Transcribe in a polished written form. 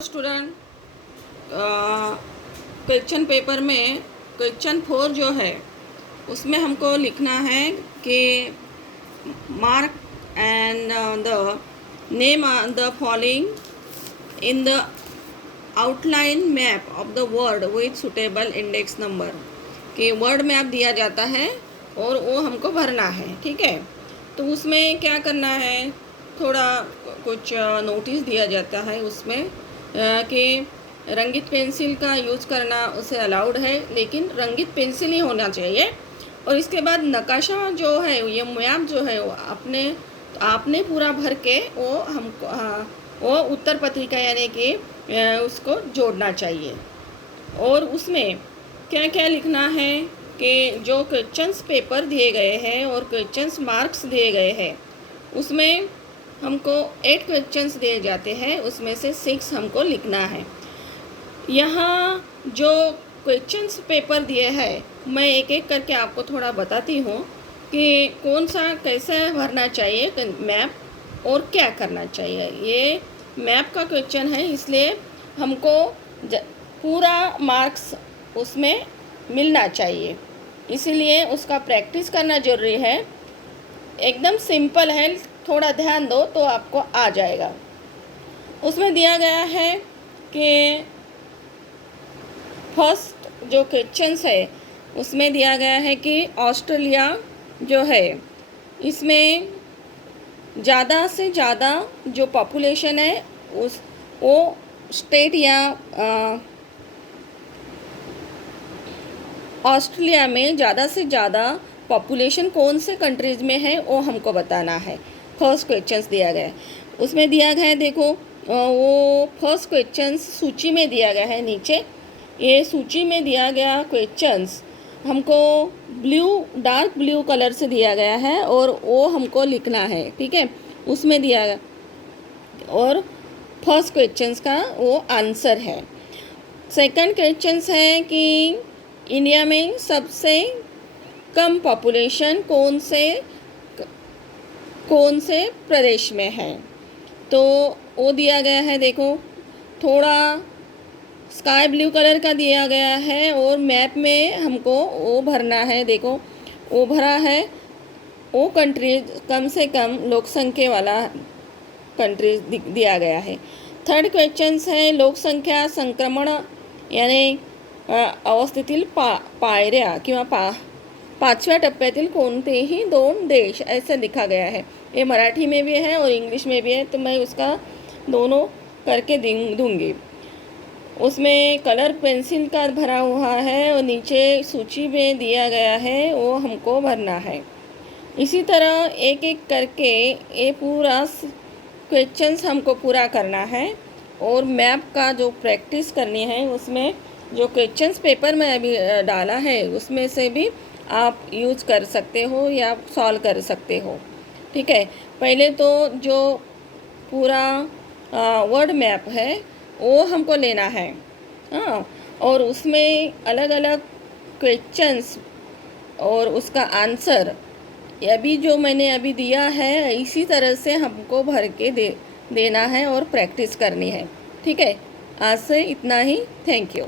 Student, question paper में question 4 जो है उसमें हमको लिखना है कि mark and the name the following in the outline map of the word with suitable index number. कि वर्ड मैप दिया जाता है और वो हमको भरना है। ठीक है, तो उसमें क्या करना है, थोड़ा कुछ नोटिस दिया जाता है उसमें कि रंगीत पेंसिल का यूज़ करना उसे अलाउड है, लेकिन रंगीत पेंसिल ही होना चाहिए। और इसके बाद नक्शा जो है, ये मैप जो है वो आपने पूरा भर के वो हमको वो उत्तर पत्रिका यानी कि उसको जोड़ना चाहिए। और उसमें क्या क्या लिखना है कि जो क्वेश्चंस पेपर दिए गए हैं और क्वेश्चंस मार्क्स दिए गए हैं उसमें हमको 8 क्वेश्चंस दिए जाते हैं, उसमें से 6 हमको लिखना है। यहाँ जो क्वेश्चंस पेपर दिए हैं मैं एक एक करके आपको थोड़ा बताती हूँ कि कौन सा कैसे भरना चाहिए मैप और क्या करना चाहिए। ये मैप का क्वेश्चन है, इसलिए हमको पूरा मार्क्स उसमें मिलना चाहिए, इसीलिए उसका प्रैक्टिस करना ज़रूरी है। एकदम सिंपल है, थोड़ा ध्यान दो तो आपको आ जाएगा। उसमें दिया गया है कि फर्स्ट जो क्वेश्चंस है उसमें दिया गया है कि ऑस्ट्रेलिया जो है इसमें ज़्यादा से ज़्यादा जो पॉपुलेशन है वो स्टेट या ऑस्ट्रेलिया में ज़्यादा से ज़्यादा पॉपुलेशन कौन से कंट्रीज़ में है वो हमको बताना है। फर्स्ट क्वेश्चंस दिया गया है, उसमें दिया गया है, देखो वो फर्स्ट क्वेश्चंस सूची में दिया गया है। नीचे ये सूची में दिया गया क्वेश्चंस हमको डार्क ब्लू कलर से दिया गया है और वो हमको लिखना है। ठीक है, उसमें दिया गया और फर्स्ट क्वेश्चंस का वो आंसर है। सेकंड क्वेश्चंस है कि इंडिया में सबसे कम पॉपुलेशन कौन से प्रदेश में है, तो वो दिया गया है। देखो थोड़ा स्काई ब्लू कलर का दिया गया है और मैप में हमको वो भरना है। देखो वो भरा है, वो कंट्री कम से कम लोक संख्या वाला कंट्री दिया गया है। थर्ड क्वेश्चन है लोक संख्या संक्रमण यानी अवस्थेतील पायऱ्या किंवा पाचव्या टप्प्यातील कोणतेही 2 देश ऐसे लिखा गया है। ये मराठी में भी है और इंग्लिश में भी है, तो मैं उसका दोनों करके दूंगी। उसमें कलर पेंसिल का भरा हुआ है और नीचे सूची में दिया गया है, वो हमको भरना है। इसी तरह एक एक करके ये पूरा क्वेश्चंस हमको पूरा करना है। और मैप का जो प्रैक्टिस करनी है उसमें जो क्वेश्चंस पेपर में अभी डाला है उसमें से भी आप यूज़ कर सकते हो या सॉल्व कर सकते हो। ठीक है, पहले तो जो पूरा वर्ड मैप है वो हमको लेना है, हाँ, और उसमें अलग अलग क्वेश्चंस और उसका आंसर अभी जो मैंने अभी दिया है इसी तरह से हमको भर के देना है और प्रैक्टिस करनी है। ठीक है, आज से इतना ही। Thank you.